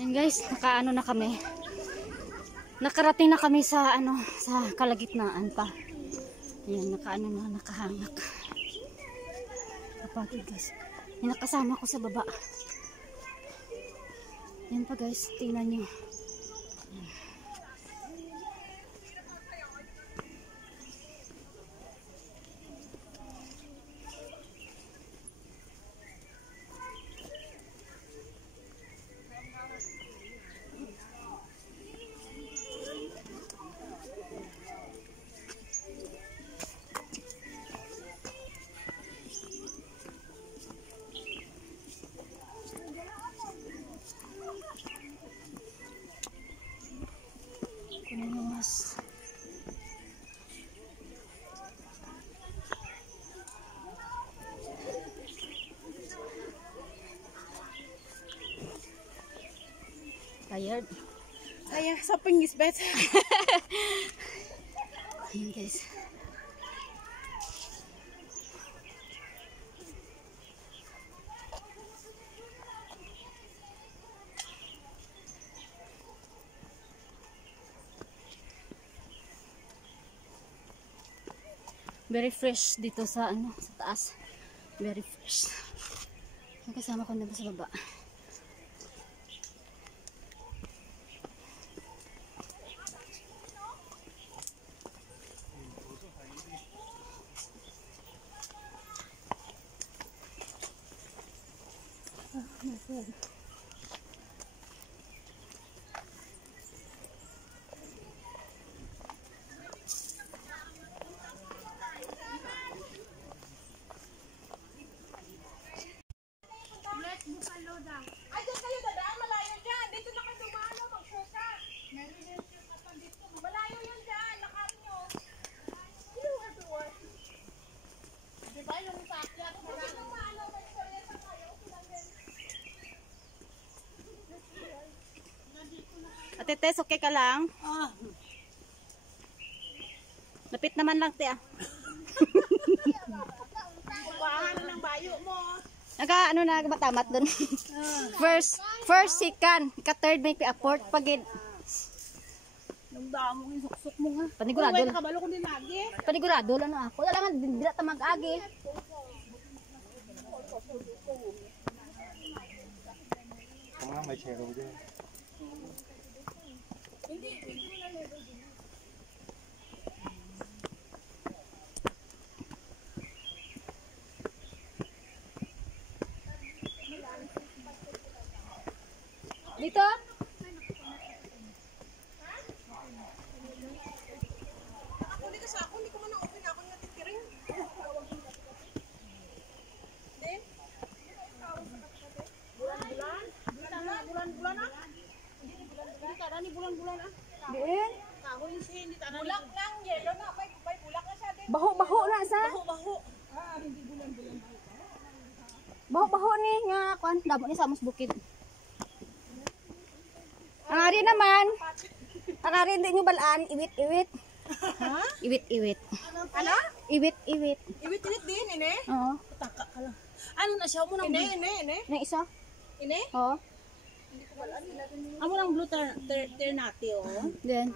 Yan guys, nakaano na kami. Nakarating na kami sa sa kalagitnaan pa. Yan, nakaano na, nakahangak. Kapagod guys. Yan, nakasama ko sa baba. Yan pa guys, tingnan nyo. Yan. Tired. Kaya sa pingis bet. Ayan guys. Very fresh dito sa sa taas. Very fresh. Ang kasama ko na sa baba. Ay, dyan kayo dadaan, malayo dyan. Dito na kayo dumano, mag-shortcut. Meron yung shortcut dito. Malayo yun dyan, lakarin nyo. You have to work. Diba yung sakya? Kung sino maano, mag-shortcut pa kayo. Ate Tess, okay ka lang? Lapit naman lang, te. Kuhaan na ng bayo mo. Matamat dun. First, second, third may pi-apport pagid. Nung damo yung suksok mo nga. Panigurado. Uy, nakabalo ko din lagi. Panigurado lang ako. Wala lang dila ta mag-agi. Kung may chero din. Dito? Ako hindi kasi ako, hindi ko man na-open ako yung natitiring. Hindi? Bulan-bulan? Bulan-bulan ah? Hindi ka ni bulan-bulan ah? Diin? Kahoy siya, hindi ka bulak lang, yellow na. May bulak na siya din. Baho na sa? Baho-baho. Hindi bulan-bulan. Baho ni nga kuan, damo ni sa amos bukid. Ang ari naman. Ang ari hindi nyo balaan, iwit-iwit. Ha? Iwit-iwit. Ano? Iwit-iwit. Iwit-iwit din, ine? Oo. Taka ka lang. Ano na siya? Ine. Yung isa? Ine? Oo. Amo lang blue ternati, oh. Then.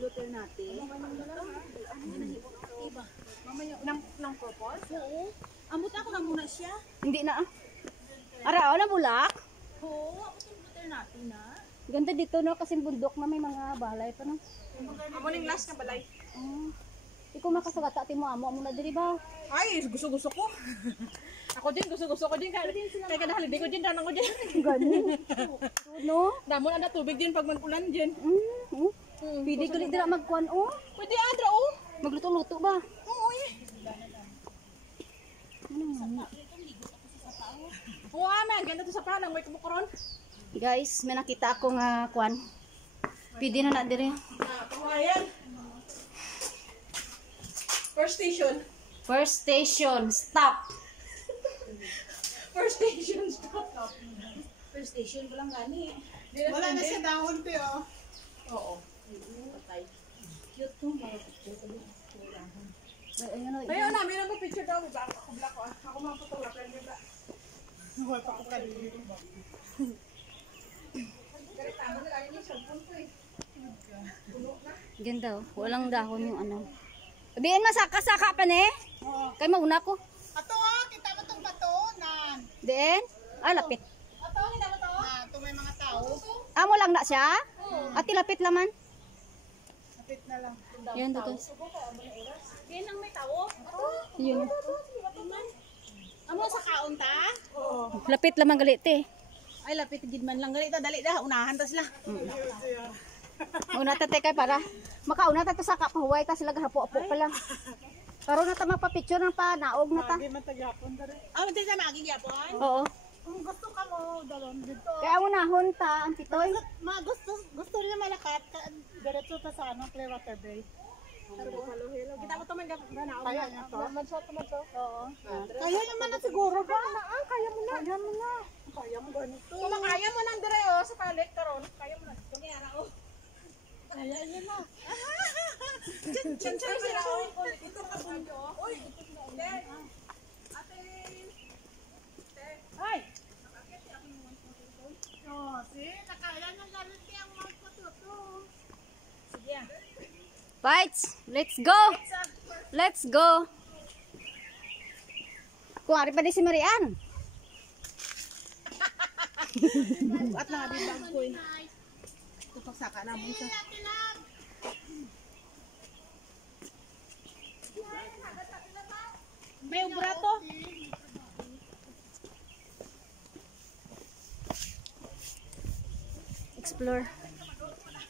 Blue ternati. Iba. Nang purple? Oo. Amot ako lang muna siya. Hindi na ah. Ara, wala bulak. Oo, ako yung blue ternati na. Ganda dito no, kasi bundok na may mga balay pa no. Amo ning last na balay. Ikaw makasagata ti mo amo na diri ba? Ay, gusto-gusto ko. Ako din, gusto-gusto ko din. Kaya kadahalibi ko din, danang ko din. Gani. No? Damo na tubig din pag mag-ulan din. Pwede ko dira magkuan oh. Pwede adra, oh. Magluto-luto ba? Oo, eh. Oo, amen. Ganda to sa palang. May kumukuron. Guys, may nakita ako nga kuan. Pwede na diri. Ayan. First station. First station, stop. First station, stop. First station ko lang gani. Wala na siya dahon, pe, oh. Oo. Patay. Cute to, mga picture ko din. Ayun na, meron ko picture daw. Iba ako black ko. Ako mga photographer, di ba? Huwag pa ko kanina. Ganda oh. Walang dahon yung ano. Diyan masaka-saka pa ne? Oo. Kay mauna ko. Ato, kita mo itong bato, nan. Diyan? Ah, lapit. Ato, kita mo to? Ah, ito may mga tao. Amo lang na siya? Ati lapit laman. Kapit na lang. Yan do guys. Yan ang may tao. Yun. Amo sa kaunta? Oo. Lapit lamang galit eh. Ay, lapit gid man lang gali ta, dali dah, unahan ta sila. Una ta kay para makauna ta sa kapahuway ta sila gahapo-apo pa lang. Karon na ta mapapicture ng pa naog na ta. Matagyapon ta rin. Ah, hindi sa maging yapon? Oo. Kung gusto ka mo, dalon dito. Kaya unahon ta ang titoy. Gusto nila malakat, diretso ta sa ano, Clearwater Bay. Kita mo to man ganaw. Kaya niya to. Manshot mo to. Oo. Kaya naman na siguro ba? Kaya mo na. Kaya mo na. Kaya mo ganito. Kung makaya mo nang dire sa palit karon, kaya mo na. Kung yara oh. Kaya yun na. Chin sila oh. Ito ka bunyo. Uy. Ate. Ay. Oh, see, nakaya ng galit ang mic ko to. Sige. Fights! Let's go! Let's go! Kuwari pa din si Marian. At na din bang ko eh. Ito pagsaka na mo siya. May ubra to. Explore.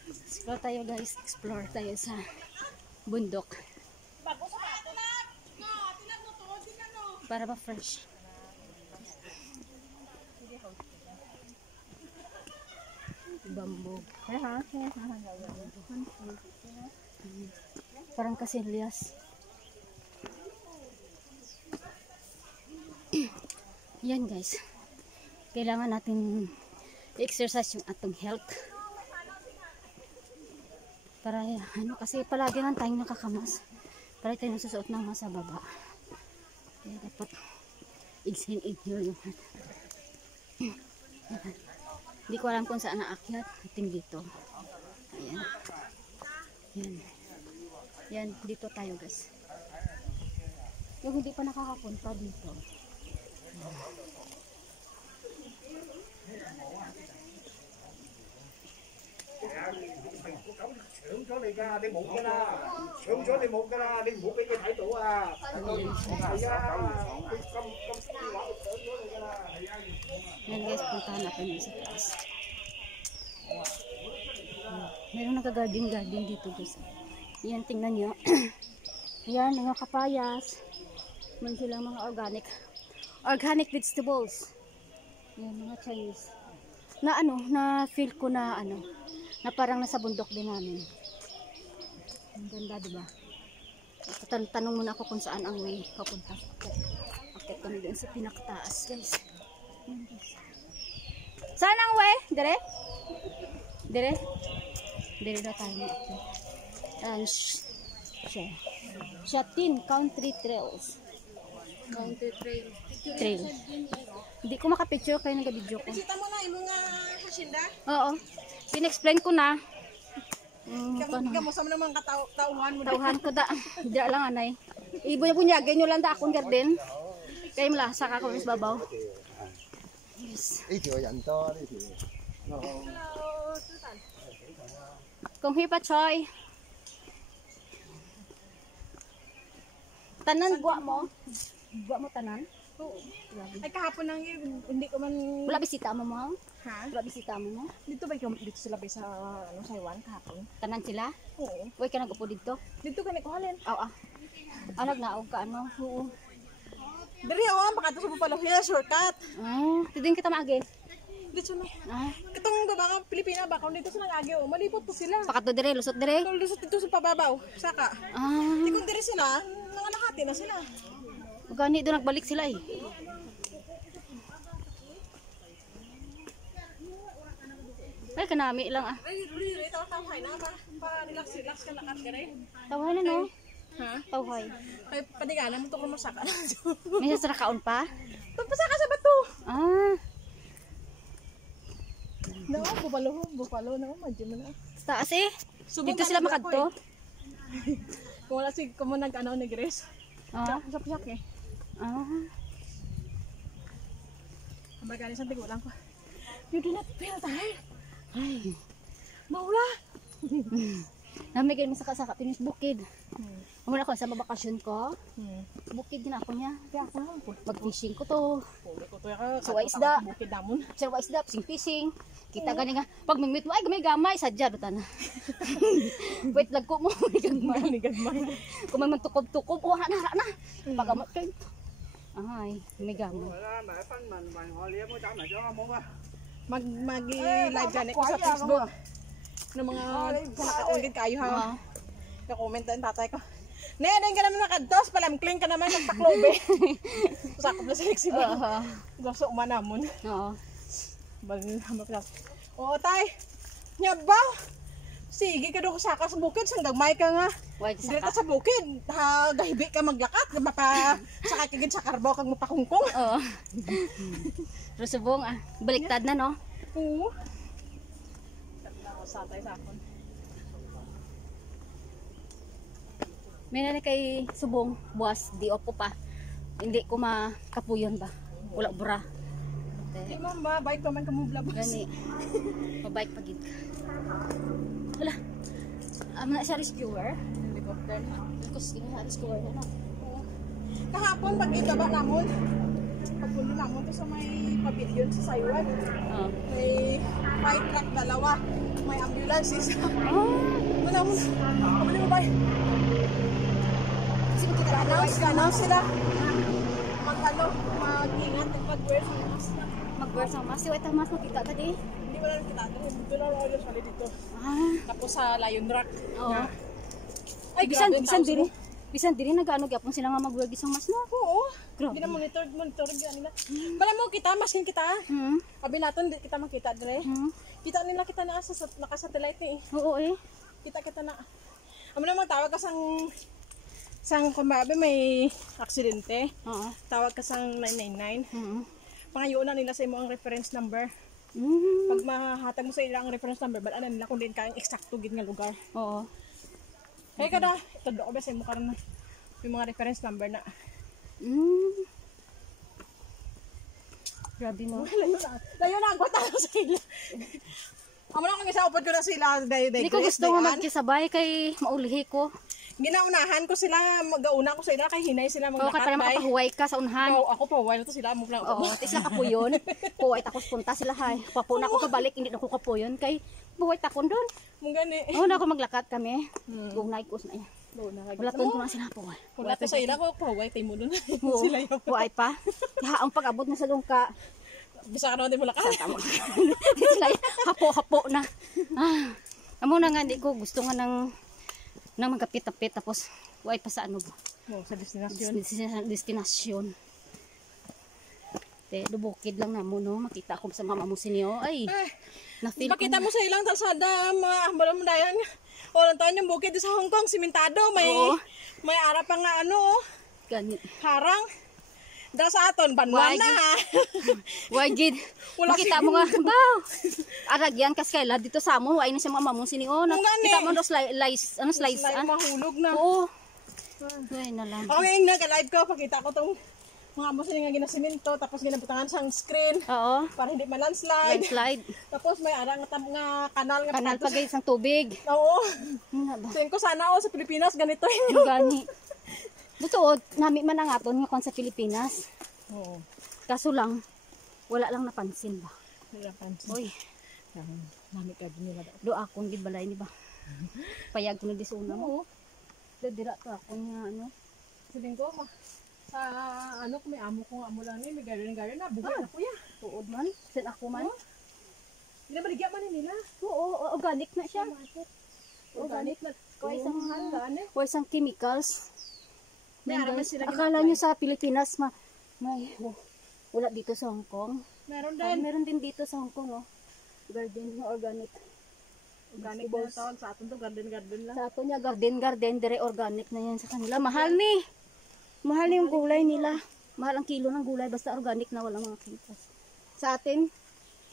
Explore tayo guys. Explore tayo sa bundok. Bago sa ato na. No, tinan mo to, tinan mo. Para ma-fresh. Bamboo. Parang kasilyas. Yan guys. Kailangan natin i-exercise yung atong health. Para ano kasi palagi lang tayong nakakamas. Para tayo nasusuot ng mas sa baba. Kaya dapat exhale yung heart. Hindi ko alam kung saan naakyat. Ating dito. Ayan. Yan. Yan. Dito tayo guys. Yung hindi pa nakakapunta dito. Sướng số này ra đi một cái ra, sướng số này một cái ra đi một cái thái tổ à. Yan guys, puntahan natin yung sa taas. Meron nagka-garden dito guys. Yan, tingnan nyo. Yan, mga kapayas. Man sila mga organic vegetables. Yan, mga Chinese. Na ano, na feel ko na ano, na parang nasa bundok din namin. Ang ganda, diba? Tanong muna ako kung saan ang way papunta. Akit kami doon sa pinakataas, guys. Yan, guys. Saan ang way? Dire? Dire? Dire daw tayo. And Shatin Country Trails. Country Trail. Hindi ko makapicture kayo nag-video ko. Kita mo na yung mga hasinda? Oo. Pin-explain ko na. Kamu sa mga katauhan mo. Tauhan ko da. Diya lang anay. Ibunya-bunyagin nyo lang da akong garden. Kaya malasa ka kung babaw. Yes. Kung hipa choy. Tanan gwa mo. Gwa mo tanan. Ay kahapon nang hindi ko man. Wala bisita mo mo? Ha? Wala bisita mo mo? Dito ba dito sila ba sa ano Taiwan kahapon? Tanan sila? Oo. Uy ka nag-upo dito? Dito ka nikuhalin. Oo. Alag naog ka ano? Oo. Diri oh, baka to sa Pupalahila shortcut. Ah, tidin kita maagi. Dito na. Ah, Katong babang Pilipina ba kung dito sa nangagyo, malipot po sila. pakat do dire, lusot dire. Kung dito sa pababaw, saka. Ah, Di kung diri sila, mga nakati na sila. gani do nagbalik sila eh. Ay kanami lang ah. Ay, riri, tawa-tawa na ba? Pa-relax ka lakat ka rin. Tawhay na no. Ha? Tawhay. Ay, padigana mo to kung masaka na. May sasarakaon pa? Pasaka sa bato. Ah, No, bupalo, no, madyo mo na. taas eh. Subong Dito sila talaga ako makadto. Kung wala si kung nag-ano ni Grace. Ah. Siyak eh. Ah. Ang bagay sa tingin lang ko. You do not feel tired. Ay. Maula. Namigay mo sa kasaka pinis bukid. Muna ko sa bakasyon ko. Bukid din ako niya. Kaya ako naman po. Mag-fishing ko to. Puli ko to ya. Sa isda. Bukid damon. Sa isda, fishing. Kita gani nga. Pag mimit mo, ay gamay-gamay. Sadya, doon na. Wait, lag ko mo. Gamay. Gamay. Kung may tukob-tukob, oh, na. Pag-amot kayo. Ay, may gamay. Mag-live dyan ko sa Facebook. Ng mga nakakaungit kayo ha. Na-comment na yung tatay ko. Neden ka naman nakadtos, palamkling ka naman, nagpaklobe. Sakop na sa leksibo. Gusto umanamon. Oo. Oo tay, nyabaw. Sige ka doon sa bukid, sanggagmay ka nga. Dito sa bukid, gahibi ka maglakat, sakay kagid sa karbaw kag mapakungkong. Oo. Pero subong, baliktad na no? Oo. Satay sa akon. May na kay subong, buwas, di opo pa. Hindi ko makapuyon ba? Wala bura. Di mo ba, bike pa man kamubla boss. Gani. Mabike pa gid. Wala. Na siya rescuer. Helicopter. Rescuer na. Kahapon pag-ibaba namon. Pagpulo namon to sa may pavilion sa Saiwan. May fire truck dalawa. May ambulance isa. Muna. Kamali mo ba? Sige kita Announce sila. Mag-ingat at mag-wear sa mask. mag-wear sa mask. Wait, ang mask nakita tadi. Hindi mo lang kita. Dito lang ako sa dito. Tapos sa Lion Rock. Oo. Ay, Bisan diri nagaano gyapon sila nga mag-wear isang mask no. Oo. Grabe. Hindi na monitor nila. Bala mo kita, maskin kita. Abi natin di kita makita dire. Kita nila kita na sa naka-satellite ni. Oo eh. Kita na. Amo na magtawag ka sang kumabe may aksidente. Oo. Tawag ka sang 999. Pangayo na nila sa imo ang reference number. Pag mahatag mo sa ilang reference number, balaan nila kung din ka ang eksakto gid nga lugar. Oo. Kaya kada, ito do ko ba sa imo karon na yung mga reference number na. Grabe no. Layo na ang bata sa ila. Amo na kung isaupod ko na sila Hindi ko gusto nga magkisabay kay maulihi ko. Ginaunahan ko sila, mag-auna ko sa ila kay hinay sila Oo, maglakad. para makapahuway ka sa unhan. Oo, ako pa while to sila mo lang. Oo, tisla kapuyon. Puway takos punta sila hay. Papuna ko kabalik, hindi na ko kapuyon kay buhay takon doon. Mong gani. Oo, na ako maglakat kami. Gunay ko na yan. Wala ton ko na sila po. Wala to sa ila ko pa while time mo doon. Oo, Sila yo. buhay pa. Ang pag-abot na sa lungka. Bisa ka naman din mo lakad. Sila hapo-hapo na. Amo na nga, hindi ko gusto nga nang magkapit-apit tapos buhay pa sa ano ba? Oo, sa destinasyon. Destinasyon. Dubukid lang na mo no, makita ko sa mama mo sinyo. Ay, na-feel ko. Pakita mo sa ilang talsada, bala mo dayan. Walang taon yung bukid sa Hong Kong, simentado, may ara pa nga ano, ganit. harang. Da sa aton, banwan na ha. Why gid? Makita mo nga, baw. Aragyan kas kay lad dito sa mo, ay na sa mama mo sinyo. Kita mo no slice, mahulog na. Oo. Ay na lang. Ako yung nag-live ko, pakita ko tong mga amo sila nga ginasiminto, tapos ginabutangan sang screen. Oo. Para hindi ma-landslide. Slide. Tapos may arang nga kanal nga Kanal pa guys ang tubig. Oo. Nga ba? Tingin ko sana sa Pilipinas ganito yun. Yung gani. Butuod, nami man ang aton nga kon sa Pilipinas. Oo. Kaso lang, wala lang napansin ba? Wala pansin. Uy, Nami ka din nila. doa akong gid balay ni ba? Payag ko na disuna mo. Oo. Dira to ako nga ano. Sabihin ko, sa ano kung may amo ko nga amo lang ni, may garin na, bugay na po yan. Tuod man, sin ako man. Hindi na baligya man nila. Oo, organic na siya. Organic na. Kung isang handa, ano? Or isang chemicals. May Yan, araman guys. sila Akala nyo sa Pilipinas wala dito sa Hong Kong. Meron Ah, din. meron din dito sa Hong Kong, oh. Garden na organic. Organic na tawag sa atin to, garden lang. Sa ato niya, garden, dire organic na yan sa kanila. Mahal ni. Mahal yung gulay nila. Mahal ang kilo ng gulay, basta organic na walang mga chemicals. Sa atin,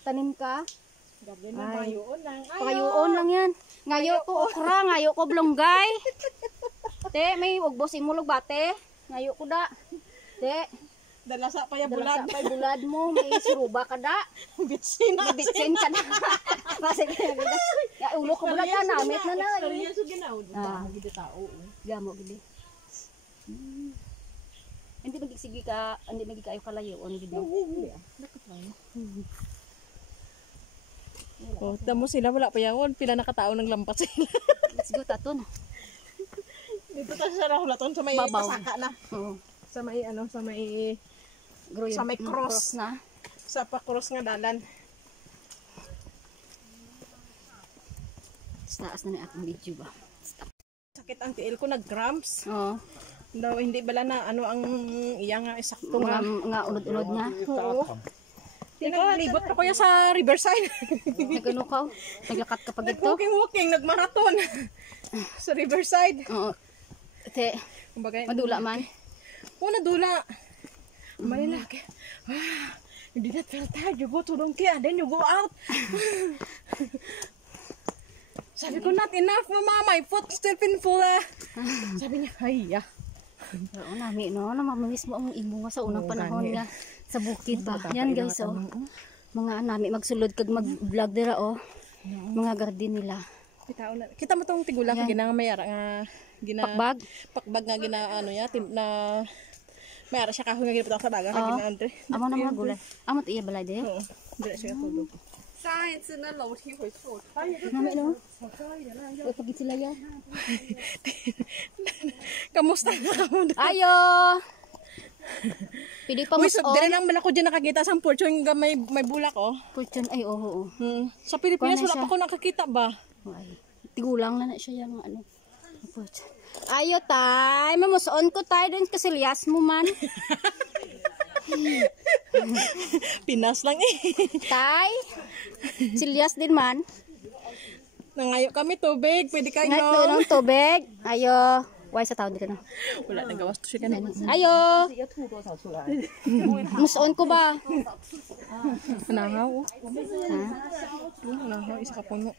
tanim ka, Gabi na ngayon lang. Pagayuon lang yan. Ngayo ko okra, ngayo ko blonggay. Te, may ugbos imulog bate. Ngayo ko da. Te, Dalasa pa ya bulad. bulad. Pa bulad mo, may suruba ka da. Bitsin na. Bitsin ka na. Kasi ya ulo ko bulad na, namit na na. Storya sa ginaw. Ah. Gidi tao. Gamo gidi. Hindi magigsigi ka, hindi magikayo kalayoon gid. Oh, tamo sila wala pa yawon. Pila na katao nang lampas sila. Let's go taton. Dito ta sa rahulaton sa may Babaw. pasaka na. Oo. Sa may ano, sa may Groyo. Sa may cross. na. sa pa-cross nga dalan. Taas na ni akong video ba. Stop. Sakit ang tiil ko, nag-cramps. Oo. Daw hindi bala na ano ang iya nga sakto nga. Nga unod-unod na. Oo. Nalibot pa ko ya sa Riverside. Nagano ka? Naglakat ka pa dito? Nag-walking, nag-marathon. Sa Riverside. Oo. Te, Kumbaga, madula man. Oo, nadula. Manila. You did not feel tired. You go to Donkey and then you go out. Sabi ko, not enough, mama. My foot still painful. Sabi niya, ay, Oo, nami, no? Namamiss mo ang imo nga sa unang panahon nga sa bukid ba. Yan guys, oh. Mga nami, magsulod kag mag-vlog dira, oh. Mga garden nila. Kita mo tong tigulang Yan. ginang mayara nga Pakbag. pakbag nga gina ano ya na mayara siya kahoy nga ginaputang sa baga nga Oo. gina Andre. Amo na mga gulay. Amo to iya balay de. Oo. Dili siya tulog. Nami, no? Uy, pagit sila yan. Kamusta na mo? Ayo! Pwede pa Uy, mas so dire nang man ako diyan nakakita sa fortune nga may bulak oh. Fortune, ay, oo, oo. Sa Pilipinas Kuha na wala siya. pa ko nakakita ba? Ay, tigulang na siya yung ano. Fortune. Ayo, tay. Mamusoon ko tayo dun kasi lias mo man. Pinas lang eh. Tay. Silyas din man. Nangayo kami tubig, pwede kayo Ngat no. ng tubig. Ayo. Why sa taon dito na? Wala nang gawas to siya kanina. Ayo. Musoon ko ba? Nangaw. Ha? Nangaw isa ka puno.